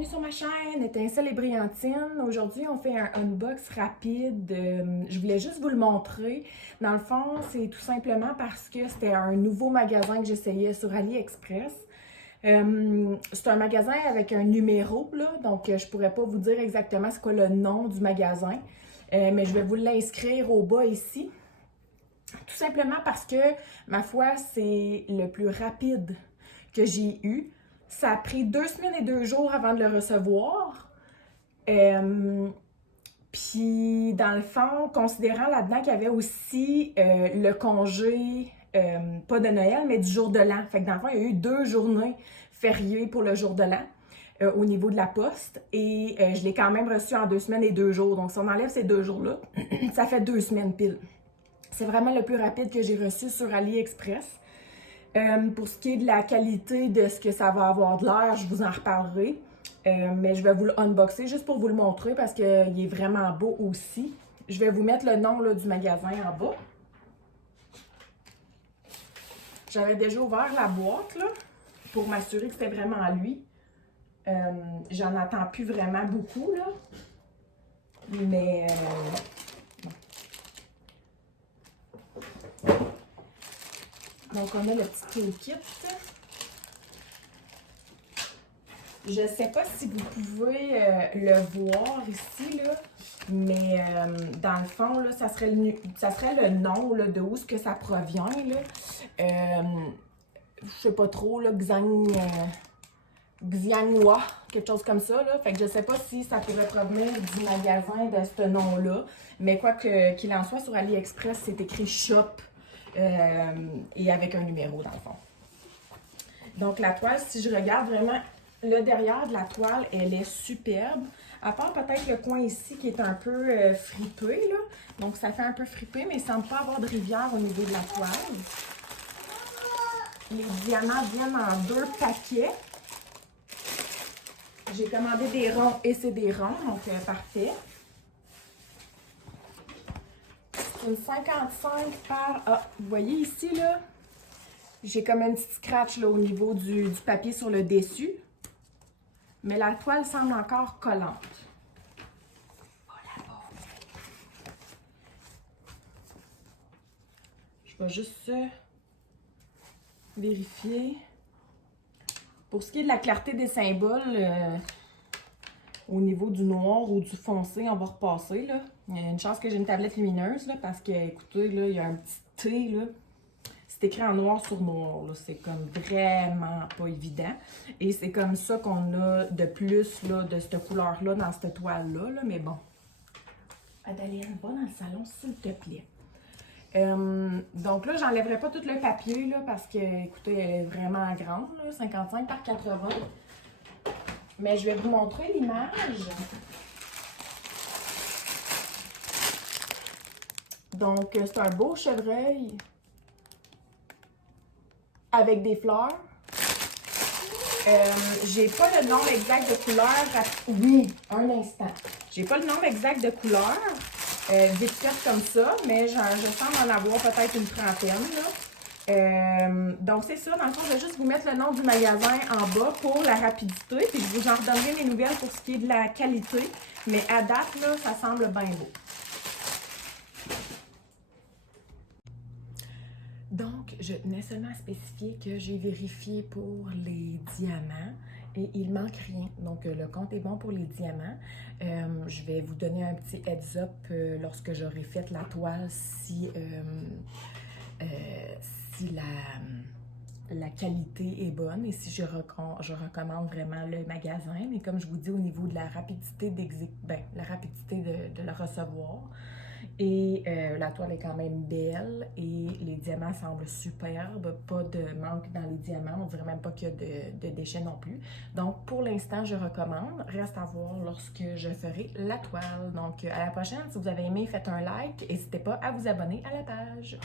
bienvenue sur ma chaîne Étincelle et Brillantine. Aujourd'hui, on fait un unbox rapide. Je voulais juste vous le montrer. Dans le fond, c'est tout simplement parce que c'était un nouveau magasin que j'essayais sur AliExpress. C'est un magasin avec un numéro, là, donc je pourrais pas vous dire exactement c'est quoi le nom du magasin, mais je vais vous l'inscrire au bas ici. Tout simplement parce que, ma foi, c'est le plus rapide que j'ai eu. Ça a pris 2 semaines et 2 jours avant de le recevoir. Puis, dans le fond, considérant là-dedans qu'il y avait aussi le congé, pas de Noël, mais du jour de l'an. Fait que dans le fond, il y a eu 2 journées fériées pour le jour de l'an au niveau de la poste. Et je l'ai quand même reçu en 2 semaines et 2 jours. Donc, si on enlève ces 2 jours-là, ça fait 2 semaines pile. C'est vraiment le plus rapide que j'ai reçu sur AliExpress. Pour ce qui est de la qualité de ce que ça va avoir de l'air, je vous en reparlerai. Mais je vais vous le unboxer juste pour vous le montrer parce qu'il est vraiment beau aussi. Je vais vous mettre le nom là, du magasin en bas. J'avais déjà ouvert la boîte là, pour m'assurer que c'était vraiment lui. J'en attends plus vraiment beaucoup là. Mais donc, on a le petit toolkit. Je ne sais pas si vous pouvez le voir ici, là, mais dans le fond, là, ça serait le nom là, de où ce que ça provient. Là. Je sais pas trop, là, Xianghua, quelque chose comme ça. Là. Fait que je sais pas si ça pourrait provenir du magasin de ce nom-là. Mais quoi qu'il en soit, sur AliExpress, c'est écrit Shop. Et avec un numéro dans le fond. Donc la toile, si je regarde vraiment le derrière de la toile, elle est superbe. À part peut-être le coin ici qui est un peu fripé, là. Donc ça fait un peu fripé, mais il ne semble pas avoir de rivière au niveau de la toile. Les diamants viennent en 2 paquets. J'ai commandé des ronds et c'est des ronds, donc parfait. Une 55 par... Ah, vous voyez ici, là, j'ai comme un petit scratch là, au niveau du papier sur le dessus. Mais la toile semble encore collante. Voilà. Je vais juste vérifier. Pour ce qui est de la clarté des symboles, au niveau du noir ou du foncé, on va repasser, là. Il y a une chance que j'ai une tablette lumineuse, là, parce que, écoutez, là, il y a un petit T, là. C'est écrit en noir sur noir, là. C'est comme vraiment pas évident. Et c'est comme ça qu'on a de plus, là, de cette couleur-là dans cette toile-là, là. Mais bon. Adaline, va dans le salon, s'il te plaît. Donc là, j'enlèverai pas tout le papier, là, parce que, écoutez, elle est vraiment grande, là, 55 par 80. Mais je vais vous montrer l'image. Donc, c'est un beau chevreuil avec des fleurs. J'ai pas le nom exact de couleur. Oui, un instant. J'ai pas le nom exact de couleur. Vite fait comme ça, mais je semble en avoir peut-être une trentaine, là. Donc, c'est ça. Dans le fond, je vais juste vous mettre le nom du magasin en bas pour la rapidité. Puis, je vous en redonnerai mes nouvelles pour ce qui est de la qualité. Mais à date, là, ça semble bien beau. Donc, je tenais seulement à spécifier que j'ai vérifié pour les diamants et il manque rien. Donc, le compte est bon pour les diamants. Je vais vous donner un petit heads up lorsque j'aurai fait la toile si la qualité est bonne et si je recommande vraiment le magasin. Mais comme je vous dis, au niveau de la rapidité de le recevoir, et la toile est quand même belle et les diamants semblent superbes. Pas de manque dans les diamants. On dirait même pas qu'il y a de déchets non plus. Donc, pour l'instant, je recommande. Reste à voir lorsque je ferai la toile. Donc, à la prochaine. Si vous avez aimé, faites un like. N'hésitez pas à vous abonner à la page.